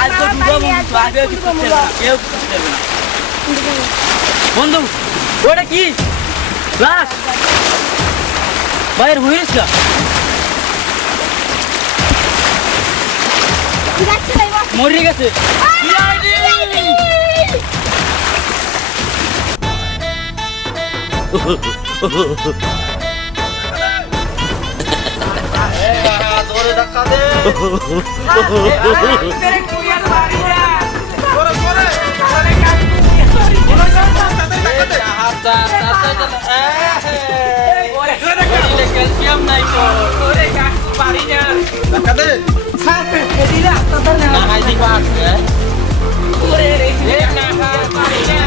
আজ তো দুটো বন্ধু আগে কিছু করতে না কেউ কিছু করতে না বন্ধু ওটা কি লাশ বাইরে হইছ না মরে গেছে ধরে ধাক্কা দে ক্যালসিয়াম নাই তো পারি না ধাক্কা দে না হাই দিবা আছে ওরে রে না পারি না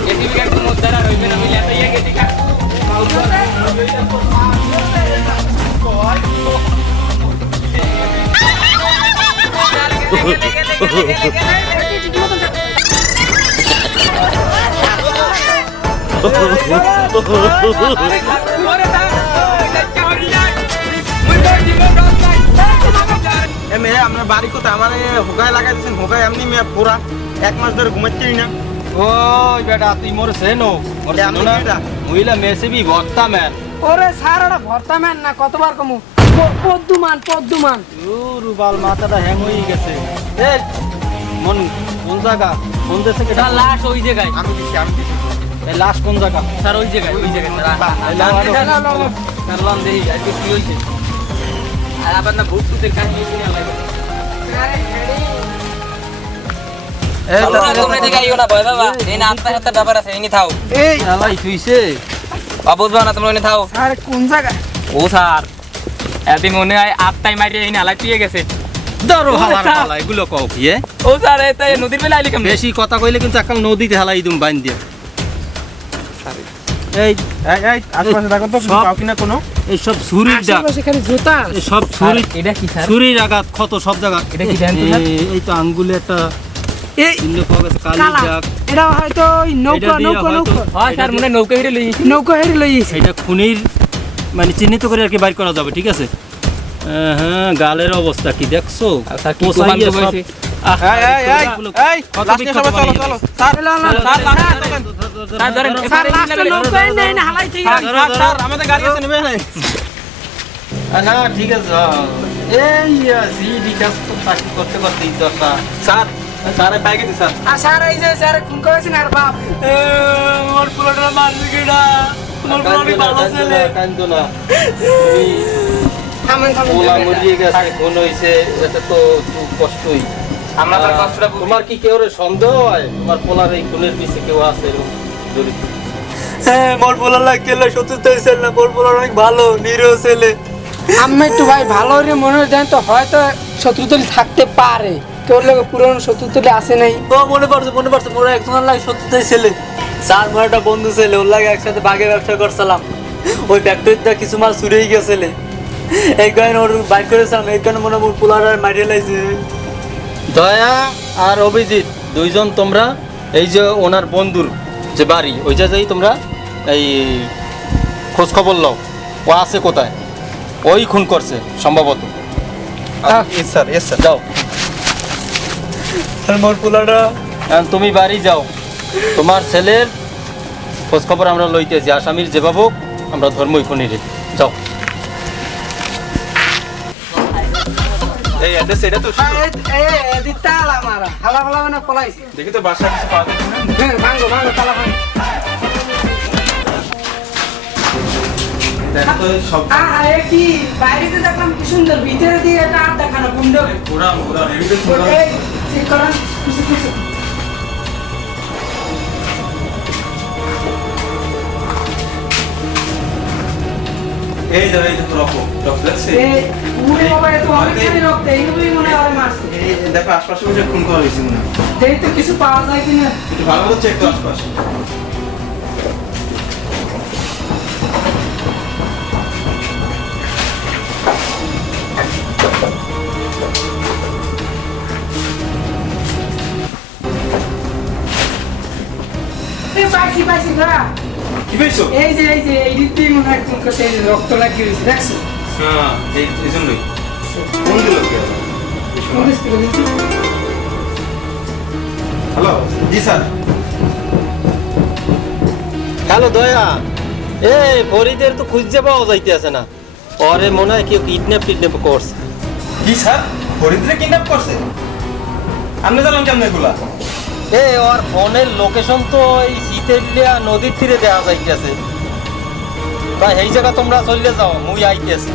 এটি বিকার কোন উদ্ধার হইবে না মিলে তো ইয়ে গেছি কা আমরা বাড়ি কোথায় আমার হোগায় লাগাই দিচ্ছেন হোগায় এমনি পুরা 1 মাস ধরে ঘুমাচ্ছি না ওই বেটা তুই মোর সেনো মোর সেনো না মহিলা মেসেবি ভর্তা ম্যান ওরে স্যার ওটা ভর্তা ম্যান না কতবার কমু পদ্মুমান রুবাল মাথাটা হ্যাং হয়ে গেছে এ মন কোন জায়গা কোন দেশে কেটা তার লাশ ওই জায়গায় আমি দিছি এই লাশ কোন জায়গা স্যার ওই জায়গায় স্যার লন দেই আজকে কি হইছে আর আবার না ভূত ভূতের কাহিনী শুনে লাগে এই তোমরা দিকে আইও না ভয় বাবা এই না আত্মা হাতে ব্যাপার আছে এনি থাও এই আলাই তুইছে বুঝবা না তোমরা এনে থাও স্যার কোন জায়গা ও স্যার এদি মনে হয় আত্মাই মারিয়ে এই নালা পিয়ে গেছে ধরো হালা এগুলো কও কি ও স্যার এটা নদীর বেলা আইলি কেমনে বেশি কথা কইলে কিন্তু একাল নদীতে হালাই দিম বাইন দিয়া এই এই আশেপাশে দেখো তো কাউ কিনা কোনো এই সব ছুরির ডাক সেখানে জুতা এই সব ছুরি এটা কি স্যার ছুরির আঘাত ক্ষত সব জায়গা এটা কি জানেন তো স্যার এই তো আঙ্গুলে একটা এই চিহ্ন পাওয়া গেছে কালির কালা দাগ এটা হয়তো ওই এটা দিয়ে হয়তো হয় স্যার মনে নৌকা হিরে লই নৌকা হেরি লইছে এটা খুনির মানে চিহ্নিত করে আর কি বাইর করা যাবে ঠিক আছে হ্যাঁ গালের অবস্থা কি দেখছো স্যার কি প্রমাণ কইছে স্যার ধরেন স্যার লাস্টে নৌকা নেই না হালাইছে আমাদের গাড়ি আছে নেবে না ঠিক আছে এই সিডি কাজ করতে করতে দশটা স্যার স্যার পাই গেছি স্যার স্যার এই যে স্যার ফোন করেছেন আর বাপ মোর পুরোটা মারবি কেডা মোর পুরোটা ভালো ছেলে কান্দো না থামেন ওলা মরিয়ে গেছে খুন হইছে এটা তো খুব কষ্টই আমরা তার কষ্টটা তোমার কি কেউ সন্দেহ হয় তোমার পোলার এই খুনের পিছে কেউ আছে জড়িত হ্যাঁ মোর পোলা লাগছিল সত্যি ছেলে না মোর পোলা অনেক ভালো নিরীহ ছেলে আমি একটু ভাই ভালো রে মনে দেন তো হয়তো শত্রুতলি থাকতে পারে তোর লোক পুরনো শত্রুতলি আসে নাই ও মনে পড়ছে মোর একজন লাগে সত্যি ছেলে স্যার মোর একটা বন্ধু ছেলে ওর লাগে একসাথে বাগে ব্যবসা করছিলাম ওই ফ্যাক্টরিতে কিছু মাল চুরিয়ে গেছিলে এই কারণে ওর বাইক করেছিলাম এই কারণে মনে মোর পোলার আর মারিয়ে লাইছে দয়া আর অভিজিৎ দুইজন তোমরা এই যে ওনার বন্ধুর যে বাড়ি ওই যাই তোমরা এই খোঁজ খবর লও ও আছে কোথায় ওই খুন করছে সম্ভবত স্যার যাও মোর পোলাটা তুমি বাড়ি যাও তোমার ছেলের খোঁজ খবর আমরা লইতেছি আসামির যে বাবুক আমরা ধর্মই খুনির যাও এই অ্যাড্রেস এটা তো এই দিতা আমারা হালা হালা মানে পলাইছে দেখি তো বাসা কিছু পাওয়া যাচ্ছে না হ্যাঁ ভাঙো তালা ভাঙো দেখো সব কি বাইরেতে দেখলাম কি সুন্দর ভিতরে দিয়ে একটা আর দেখানো কুন্ডো পুরা এভিডেন্স পুরা চেক করেন কিছু এই যে রকম লাগছে এই পুরো বাবা এত অনেকখানি রক্ত এইভাবেই মনে হয় মারছে এই দেখো আশপাশে বসে খুন করা হয়েছে মনে হয় দেখি তো কিছু পাওয়া যায় কিনা একটু ভালো করে চেক করো আশপাশে পাইছি ধরা কি পেয়েছো এই যে এই রীতি মনে হয় কোন কাছে রক্ত লাগিয়ে রয়েছে দেখছো হ্যাঁ এই জন্যই কোন দিল কি কোন দেশ থেকে জি স্যার। হ্যালো দয়া, এই ফরিদের তো খুঁজতে পাওয়া যাইতেছে না। ওরে মনে হয় কেউ কিডন্যাপ করছে। কি স্যার, ফরিদরে কিডন্যাপ করছে? আপনি জানেন কেমন এগুলা? ওর ফোনের লোকেশন তো এই শীতেলিয়া নদীর তীরে দেখা যাইতেছে। তাই এই জায়গা তোমরা চলে যাও, মুই আইতেছি।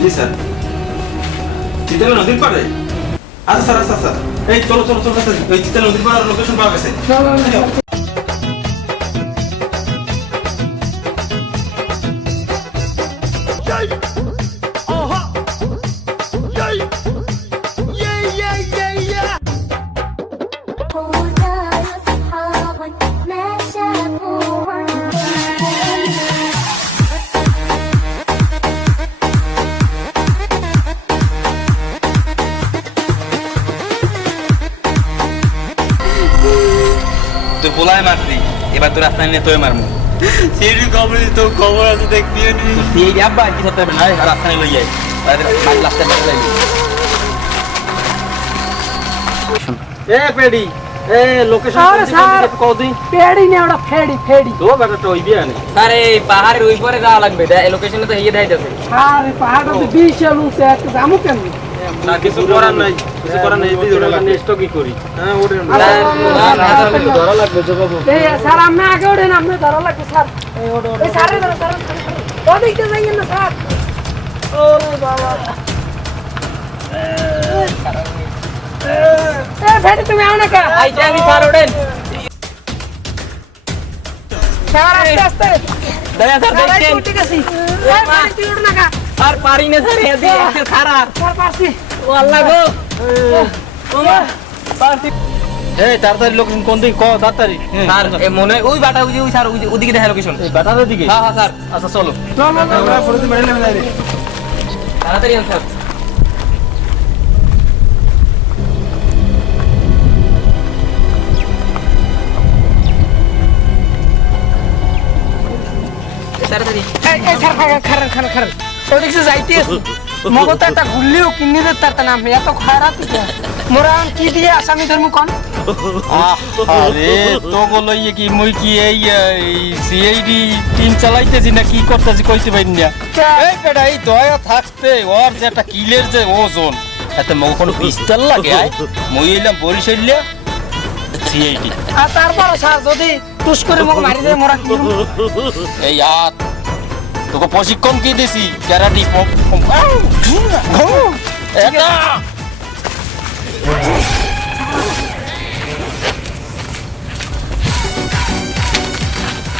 জি স্যার। চিতাল নদীর পাড়ে? আচ্ছা স্যার, আচ্ছা স্যার। এই চলো চলো চলো স্যার, ওই চিতাল নদীর পাড়ার লোকেশন পাওয়া গেছে। وزار أصحابا ما شافوها তুই পোলায় মারছি, এবার তোর রাস্তায় নিয়ে তোর মারবো। সিডি খবর তো খবর আছে দেখবি নি। তুই আব্বা কি করতে হবে না, রাস্তায় লই যাই লাস্টে পেডি, লোকেশন আরে স্যার, কদিন পেড়ি না ওটা ফেড়ি তো বেটাটা ওই বিয়ানে। স্যার এই পাহাড়ের ওই পরে যাওয়া লাগবে, লোকেশনে তো হিয়ে দেখাইতেছে। আরে পাহাড়টা তো বিশাল উঁচু, একটা জামু কেমনি? না কিছু করার নাই, কিছু করার নাই, এই ওটা নেক্সট কি করি? হ্যাঁ ওটা ধরা লাগবে তো বাবু। এই স্যার আপনি আগে ওঠেন, আপনি ধরা লাগবে স্যার। এই স্যার ধরো স্যার, ও দেখতে যাইয়েন না স্যার। ওরে বাবা, ফেড়ি তুমি আও না কা? আইতে আমি স্যার ওঠেন। স্যার আস্তে আস্তে। দয়া স্যার স্যার দেখছেন? উঠে গেছি। এই ফেড়ি তুই উঠ না কা? স্যার পারি না স্যার, এ দিয়ে একটা খারাপ। স্যার পারছি। ও আল্লাহ গো। ওমা পারছি। এই তাড়াতাড়ি লোকেশন কোন দিকে ক তাড়াতাড়ি। স্যার এ মনে হয় ওই বাটা ওই স্যার ওদিকে দেখা লোকেশন। এই বাটার দিকে। হ্যাঁ হ্যাঁ স্যার, আচ্ছা চলো। আমরা ফরিদ মেরে নেমে যাই। তাড়াতাড়ি আন স্যার। তাড়াতাড়ি এই স্যার খারান। ও দেখছে যাইতে আছে। মগো তো একটা গুল্লিও কিনে দে তার নাম এত খারাপ তো। মোরা এখন কি দিয়ে আসামি ধর্ম কোন? আরে তো বলো ইয়ে কি মুই কি এই সিআইডি টিম চালাইতেছি না কি করতেছি কইতে পারি না। এই বেটা এই দয়া থাকতে ওর যে একটা কিলের যে ওজন এতে মগ কোনো পিস্তল লাগে আয় মুই এলাম বরিশাইলা সিআইডি। আর তারপর স্যার যদি টুস করে মগ মারি দেয় মোরা কি করব? এই আর তোকে প্রশিক্ষণ কি দিছি ক্যারাটি এটা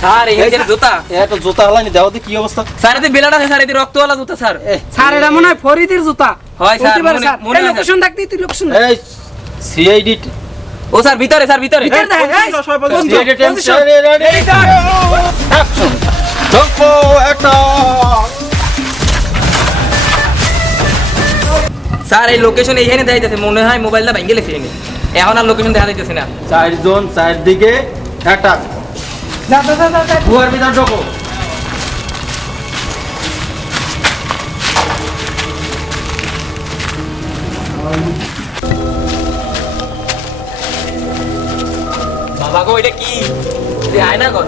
স্যার এই যে জুতা, এটা জুতা হালানি দাও কি অবস্থা। স্যার এতে বেলাটা আছে স্যার, এতে রক্তওয়ালা জুতা স্যার। স্যার এটা মনে হয় ফরিদের জুতা। হয় স্যার, হতে পারে মনে- স্যার। মনে এই হয় লোকেশন দেখতেই তুই লোকেশন। এই সিআইডি ও স্যার ভিতরে, স্যার ভিতরে। ভিতরে দেখ, এই, বন্ধু, CID team position। Ready action দেখো এটা স্যার এই লোকেশন এইখানে দেখা যাচ্ছে, মনে হয় মোবাইলটা ভেঙে গেছে এনে। এখন আর লোকেশন দেখা যাইতেছে না। চারজন চারদিকে অ্যাটাক যা। গুহার ভিতর ঢোকো। বাবা গো এটা কি? তুই আয় না কর,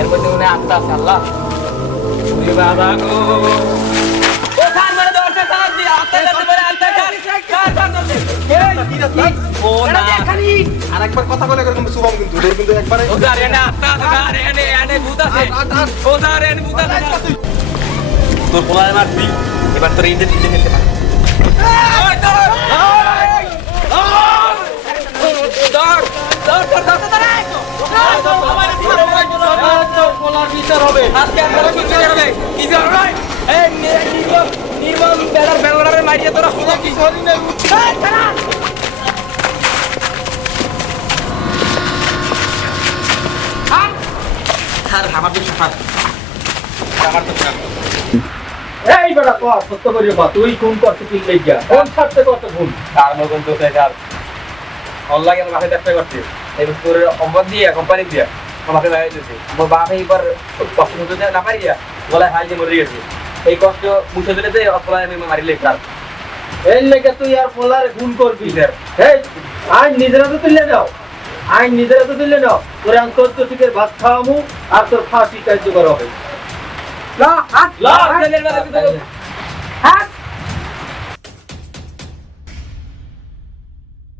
এর মধ্যে মনে হয় আত্মা আছে। আল্লাহ ওরে বাবা গো। ও স্যার মানে দরজা স্যার দিয়ে আত্মা যাতে পারে, আত্মা স্যার দরজা। ও না আরেকবার কথা বলে এরকম শুভম কিন্তু তোর কিন্তু একবারে ও স্যার এনে আত্মা আছে, স্যার এনে ভূত আছে। ও স্যার এনে ভূত আছে। তোর পোলায় মারবি, এবার তোর ইন্দে দিতে খেতে পারে। আজকে আপনারা কি করে হবে? কি করে হবে? এই নির্মম বেলার বেলারে মারিয়ে তোরা শুধু কি করি না? স্যার আমার তো স্যার আমার তো স্যার এই বেটা কর সত্য করিও বা তুই কোন করতে কি লাগিয়া কোন ছাড়তে কত ভুল তার মতন তো স্যার অনলাইন আমার মাথায় চেষ্টা করছে এই পুরো অম্বর দিয়ে কোম্পানি দিয়ে আমাকে লাগাই দিয়েছে আমার বাপ এইবার কষ্ট হতে না পারিয়া গলায় হাই দিয়ে মরে গেছে এই কষ্ট মুছে দিলে যে অপলায় আমি মারিলে স্যার এই লেগে তুই আর পোলারে খুন করবি স্যার এই আজ নিজেরা তো তুলে দাও আইন নিজেরা তো দিলে না, তোর এখন 14 টিকের ভাত খাওয়ামু আর তোর ফাঁসি কার্যকর হবে। লা হাত লা ছেলের বেলা কিন্তু হাত